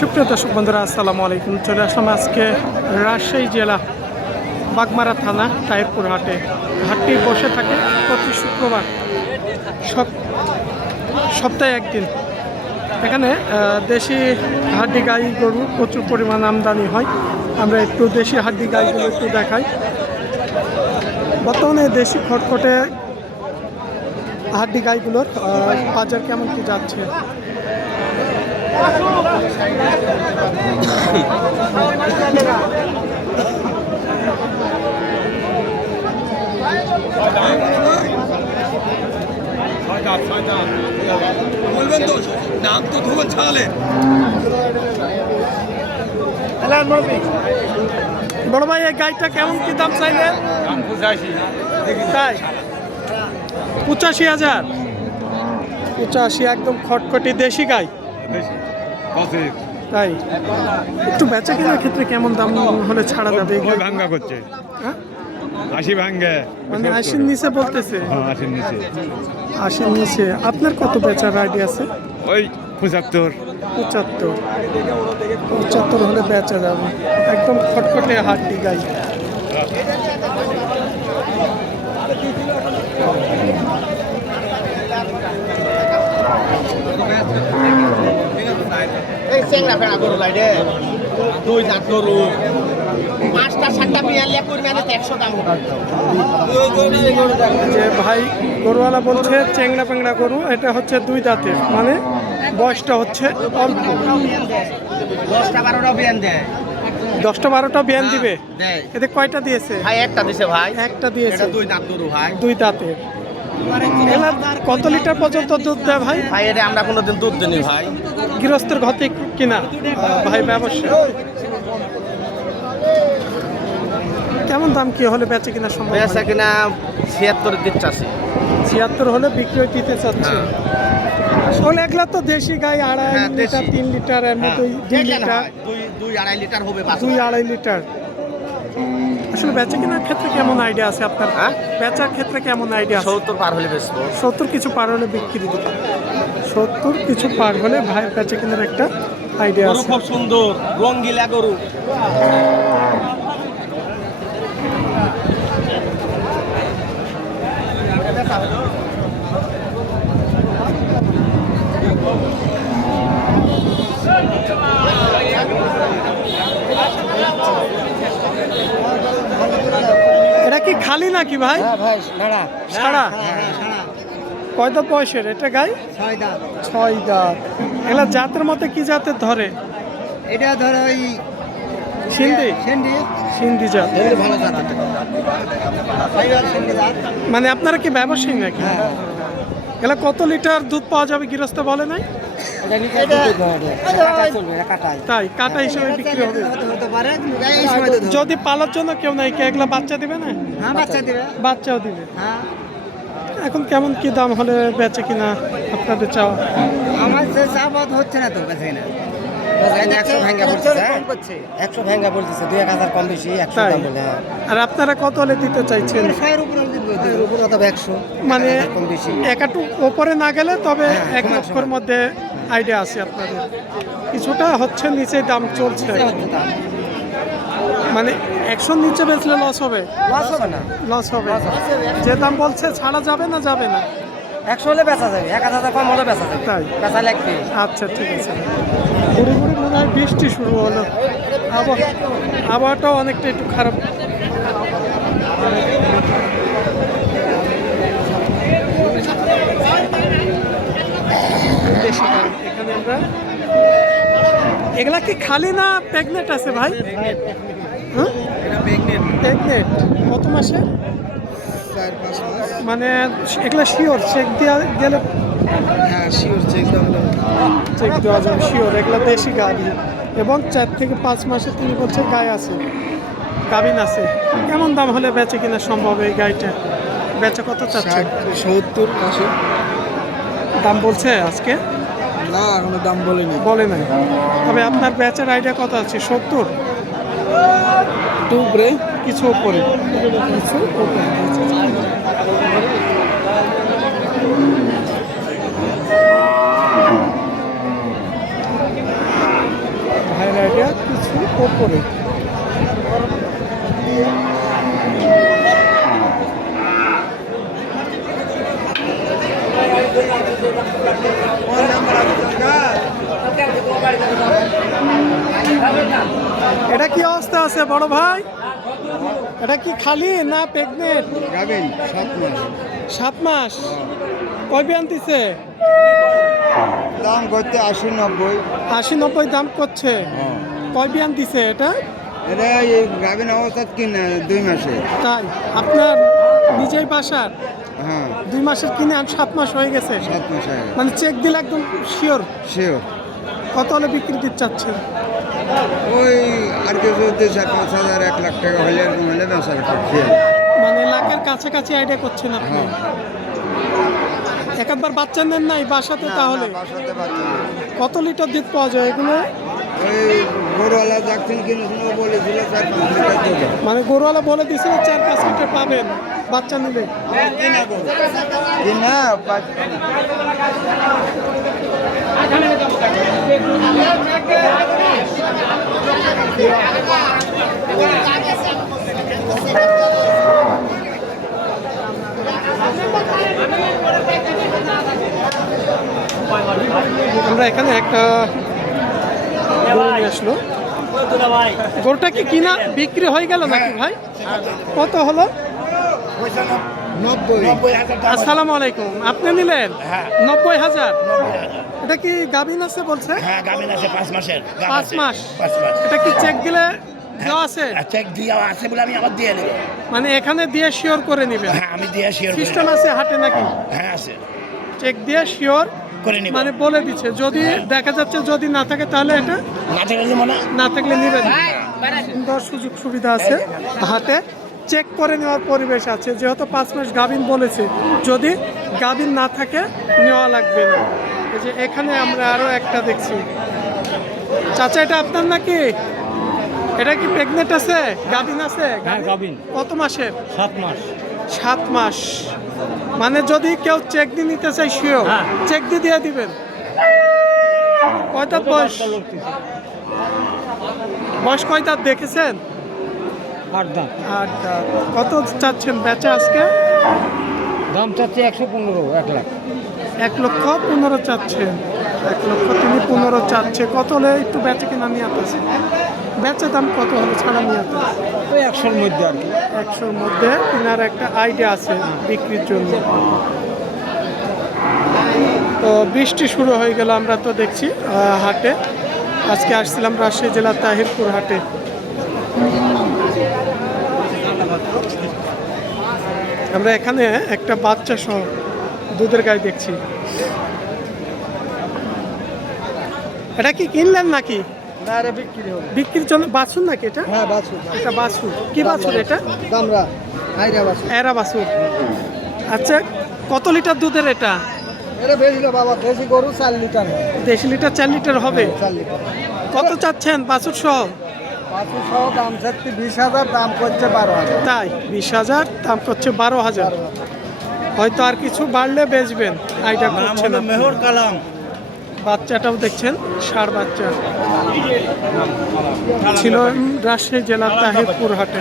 সুপ্রিয় দর্শক বন্ধুরা, আসসালামু আলাইকুম। চলে আসলাম আজকে রাজশাহী জেলা বাগমারা থানা তাহিরপুর হাটে। হাটটি বসে থাকে প্রতি শুক্রবার, সপ্তাহে একদিন। এখানে দেশি হাড্ডি গাই গরু প্রচুর পরিমাণ আমদানি হয়। আমরা একটু দেশি হাড্ডি গাইগুলো একটু দেখাই। বর্তমানে দেশি খটখটে হাড্ডি গাইগুলোর বাজার কেমন কি যাচ্ছে। বলবেন তো নাম তো ধোবেন ছাড়ালে। বড় ভাই, এই গাইটা কেমন কি দাম চাইলেন? তাই 85,000। 85 একদম খটখটি দেশি গাই। তাই একটু বেচা কেনার ক্ষেত্রে কেমন দাম হলে ছাড়া যাবে? ভাঙ্গা করছে, হ্যাঁ 80 ভাঙ্গে, মানে 80-র নিচে বলতেছে। 80 নিচে। 80-র নিচে আপনার কত বেচার আইডিয়া আছে? ওই 75। 75 হলে বেচা যাবে। একদম খটখটে হাড্ডি গাই। এই চেংড়া ফেড়া গরু লাইডে 2 জাত গরু 5টা 7টা পিয়ালে করবে না 100 দাম যে ভাই গরুওয়ালা বলছে চেংড়া পেংড়া গরু, এটা হচ্ছে 2 দাঁতের, মানে বয়সটা হচ্ছে অল্প। 10টা 12টা বিয়ান দেয়। 10টা 12টা বিয়ান দিবে। দেয়। এতে কয়টা দিয়েছে? ভাই একটা দিছে ভাই। একটা দিয়েছে। এটা 2 দাঁত গরু ভাই। 2 দাঁতের। এলা কত লিটার পর্যন্ত দুধ দেয় ভাই? ভাই এটা আমরা কোনোদিন দুধ দিইনি ভাই। গৃহস্থের ঘর থেকে কিনা ভাই ব্যবসা। কেমন দাম কি হলে বেচে কিনা সম্ভব? বেচা কিনা 76 দিচ্ছে আছে। 76 হলে বিক্রি দিতে চাচ্ছে। আসলে এগুলা তো দেশি গাই, 2.5 লিটার 3 লিটারের মতোই। 2 লিটার 2-2.5 লিটার হবে। 2-2.5 লিটার। আসলে বেচা কেনার ক্ষেত্রে কেমন আইডিয়া আছে আপনার? হ্যাঁ? বেচার ক্ষেত্রে কেমন আইডিয়া আছে? 70 পার হলে বেচবো। 70 কিছু পার হলে বিক্রি দিতে। 70 কিছু পার হলে ভাই বেচা কেনার একটা আইডিয়া গরু আছে। খুব সুন্দর রঙ্গিলা গরু। এটা কি খালি নাকি ভাই? হ্যাঁ ভাই নাড়া সারা কয় দাঁত বয়সের এটা গাই? 6 দাঁত। 6 দাঁত। এগুলা জাতের মধ্যে কি জাতের ধরে? এটা ধরো ওই সিন্ধি সেন্ডি সিন্ধি জাত। ভালো জাত। ফাইবার সেন্ডি জাত। মানে আপনারা কি ব্যবসায়ী নাকি? এগুলা কত লিটার দুধ পাওয়া যাবে গৃহস্থ বলে নাই? তাই কাটা হিসেবে বিক্রি হবে। যদি পালার জন্য কেউ নাই, কে এগুলা বাচ্চা দিবে না? বাচ্চাও দিবে। এখন কেমন কি দাম হলে বেচে কিনা আপনাদের চাওয়া? আমার যে চাপাত হচ্ছে না তো বেচে না। 100 ভাঙ্গা পড়ছে। 100 ভাঙ্গা পড়ছে 2-1000 কম বেশি 100 তাই? দাম বলে। আর আপনারা কত হলে দিতে চাইছেন? 100 উপরে দিব। উপরে কত 100 মানে কম বেশি। একটু ওপরে না গেলে তবে হ্যাঁ, 1 লক্ষের মধ্যে আইডিয়া আছে আপনাদের। কিছুটা হচ্ছে নিচে দাম চলছে। মানে 100 নিচে বেচলে লস হবে? লস হবে না। লস হবে। যে দাম বলছে ছাড়া যাবে না যাবে না? 100 হলে বেচা যাবে, 1000 কম হলে বেচা যাবে। তাই? বেচা লাগবে। আচ্ছা ঠিক আছে। ঘুরে ঘুরে মনে হয় বৃষ্টি শুরু হলো। আবহাওয়াটাও অনেকটা একটু খারাপ। এখানে আমরা এগুলা কি খালি না প্রেগনেন্ট আছে ভাই? হ্যাঁ প্রেগনেন্ট। কত মাসে? 4-5 মাস। মানে এগুলা শিওর চেক দেওয়া গেলে? হ্যাঁ শিওর চেক দাও। চেক দেওয়া যাবে শিওর। এগুলা দেশি গাড়ি এবং 4 থেকে 5 মাসে 3 বছর গায়ে আছে, গাভিন আছে। কেমন দাম হলে বেচে কিনা সম্ভব এই গাড়িটা? বেচে কত চাচ্ছে? 70-80 দাম বলছে আজকে? না এখনো দাম বলেনি। বলে নাই। তবে আপনার বেচার আইডিয়া কত আছে? 70 একটু উপরে কিছু উপরে। কিছু উপরে। আইডিয়া কিছু ওপরে। এটা কি অবস্থা আছে বড় ভাই? এটা কি খালি না প্রেগনেন্ট? গাবেন 7 মাস। 7 মাস। কয় বিয়ান দিছে? দাম করতে 80-90। 80-90 দাম করছে। কয় বিয়ান দিছে এটা? এটা গাবেন অবস্থা কিনা 2 মাসে। তাই আপনার নিজেই বাসার? হ্যাঁ 2 মাসের কিনে আর 7 মাস হয়ে গেছে। 7 মাস হয়ে গেছে। মানে চেক দিলে একদম শিওর? শিওর। কত হলে বিক্রি দিতে চাচ্ছেন? ওই আর কিছু 4-5 হাজার 1 লাখ টাকা হলে এরকম হলে বেচা বিক্রি। মানে লাখের কাছাকাছি আইডিয়া করছেন আপনি? একবার বাচ্চা নেন নাই বাসাতে? তাহলে বাসাতে বাচ্চা নেই। কত লিটার দুধ পাওয়া যায় এগুলো? ওই গরুওয়ালা যাচ্ছেন কিনেছিল বলেছিল 4-5 লিটার দুধ। মানে গরুওয়ালা বলে দিছিল 4-5 লিটার পাবেন বাচ্চা নিলে। কিনা গরু কিনা আমরা এখানে একটা গরু নিয়ে আসলো। গরুটা কি কিনা বিক্রি হয়ে গেল নাকি ভাই? কত হলো? 90। আসসালামু আলাইকুম। আপনি নিলেন 90,000? এটা কি গাভিন আছে বলছে? হ্যাঁ গাভিন আছে 5 মাসের। 5 মাস। 5 মাস। এটা কি চেক দিলে দেওয়া আছে? চেক দেওয়া আছে বলে আমি আবার দিয়ে নেব। মানে এখানে দিয়ে শিওর করে নিবেন? হ্যাঁ আমি দিয়ে শেয়ার করি। সিস্টেম আছে হাটে নাকি? হ্যাঁ আছে চেক দিয়ে শিওর করে নিব। মানে বলে দিচ্ছে, যদি দেখা যাচ্ছে যদি না থাকে তাহলে এটা না থাকলে দিব না। না থাকলে নিবেন। সুন্দর সুযোগ সুবিধা আছে হাতে, চেক করে নেওয়ার পরিবেশ আছে। যেহেতু 5 মাস গাভিন বলেছে, যদি গাভিন না থাকে নেওয়া লাগবে না। এই যে এখানে আমরা আরো একটা দেখছি। চাচা এটা আপনার নাকি? এটা কি প্রেগনেন্ট আছে? গাভিন আছে? গাভিন। কত মাসের? 7 মাস। 7 মাস। মানে যদি কেউ চেক দিয়ে নিতে চাই শিওর চেক দিয়ে দিবেন। কয়টা বয়স? বয়স কয়টা দেখেছেন? 8 দাঁত। 8 দাঁত। কত চাচ্ছেন বেচা আজকে? দাম চাচ্ছে 115, 1 লাখ। 1,15,000 চাচ্ছেন। 1,15,000 চাচ্ছে। কত হলে একটু বেচা কিনা নিয়ে আসছে? বেচা দাম কত হলে ছাড়া নিয়ে আসছে? ওই 100-র মধ্যে আর কি। 100-র মধ্যে কেনার একটা আইডিয়া আছে বিক্রির জন্য। তো বৃষ্টি শুরু হয়ে গেল, আমরা তো দেখছি হাটে। আজকে আসছিলাম রাজশাহী জেলার তাহিরপুর হাটে। আমরা এখানে একটা বাচ্চা সহ দুধের গাই দেখছি। এটা কি কিনলেন নাকি? না রে বিক্রি হবে। বিক্রির জন্য বাছুর নাকি এটা? হ্যাঁ বাছুর। এটা বাছুর। কি বাছুর এটা? দামরা আইরা বাছুর। এরা বাছুর। আচ্ছা কত লিটার দুধের এটা? এটা বেশি না বাবা, দেশি গরু 4 লিটার হয়। 1.5 লিটার 4 লিটার হবে। 4 লিটার। কত চাচ্ছেন বাছুর সহ? বাছুর সহ দাম চাচ্ছি 20,000, দাম করছে 12,000। তাই 20,000 দাম করছে 12,000। হয়তো আর কিছু বাড়লে বেচবেন, আইডিয়া করছেন আপনি। মেহর কালাম। বাচ্চাটাও দেখছেন ষাঁড় বাচ্চা ছিল রাজশাহী জেলার তাহিরপুর হাটে।